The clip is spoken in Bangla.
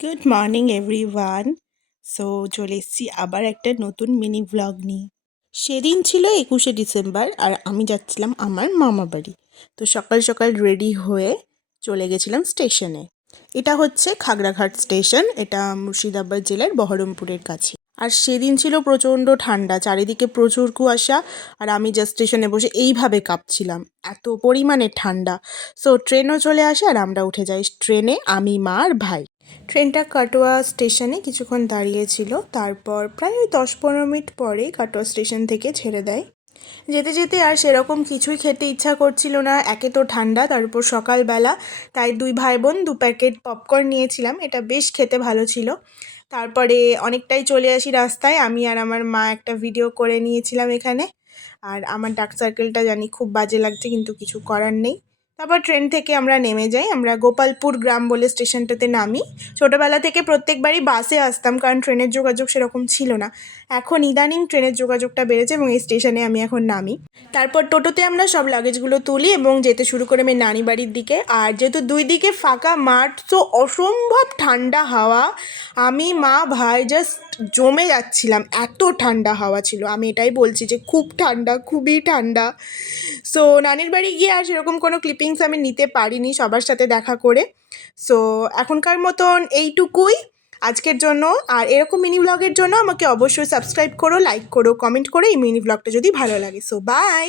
Good morning everyone. সো চলে এসেছি আবার একটা নতুন মিনি ভ্লগ নিয়ে। সেদিন ছিল 21শে ডিসেম্বর আর আমি যাচ্ছিলাম আমার মামা বাড়ি। তো সকাল সকাল রেডি হয়ে চলে গেছিলাম স্টেশনে। এটা হচ্ছে খাগড়াঘাট স্টেশন, এটা মুর্শিদাবাদ জেলার বহরমপুরের কাছে। আর সেদিন ছিল প্রচণ্ড ঠান্ডা, চারিদিকে প্রচুর কুয়াশা, আর আমি জাস্ট স্টেশনে বসে এইভাবে কাঁপছিলাম, এত পরিমাণে ঠান্ডা। সো ট্রেনও চলে আসে আর আমরা উঠে যাই ট্রেনে, আমি, মা আর ভাই। ট্রেনটা কাটোয়া স্টেশনে কিছুক্ষণ দাঁড়িয়েছিল, তারপর প্রায় ওই 10-15 মিনিট পরেই কাটোয়া স্টেশন থেকে ছেড়ে দেয়। যেতে যেতে আর সেরকম কিছুই খেতে ইচ্ছা করছিল না, একে তো ঠান্ডা, তার উপর সকালবেলা, তাই দুই ভাই বোন 2 প্যাকেট পপকর্ন নিয়েছিলাম, এটা বেশ খেতে ভালো ছিল। তারপরে অনেকটাই চলে আসি রাস্তায়, আমি আর আমার মা একটা ভিডিও করে নিয়েছিলাম এখানে। আর আমার ডার্ক সার্কেলটা জানি খুব বাজে লাগছে, কিন্তু কিছু করার নেই। তারপর ট্রেন থেকে আমরা নেমে যাই, আমরা গোপালপুর গ্রাম বলে স্টেশনটাতে নামি। ছোটোবেলা থেকে প্রত্যেকবারই বাসে আসতাম, কারণ ট্রেনের যোগাযোগ সেরকম ছিল না। এখন ইদানিং ট্রেনের যোগাযোগটা বেড়েছে এবং এই স্টেশনে আমি এখন নামি। তারপর টোটোতে আমরা সব লাগেজগুলো তুলি এবং যেতে শুরু করে আমি নানি বাড়ির দিকে। আর যেহেতু দুই দিকে ফাঁকা মাঠ, তো অসম্ভব ঠান্ডা হাওয়া, আমি, মা, ভাই জাস্ট জমে যাচ্ছিলাম, এত ঠান্ডা হাওয়া ছিল। আমি এটাই বলছি যে খুব ঠান্ডা, খুবই ঠান্ডা। সো নানির বাড়ি গিয়ে আর সেরকম কোনো ক্লিপিংস আমি নিতে পারিনি সবার সাথে দেখা করে। সো এখনকার মতন এইটুকুই আজকের জন্য। আর এরকম মিনি ব্লগের জন্য আমাকে অবশ্যই সাবস্ক্রাইব করো, লাইক করো, কমেন্ট করো এই মিনি ব্লগটা যদি ভালো লাগে। So by.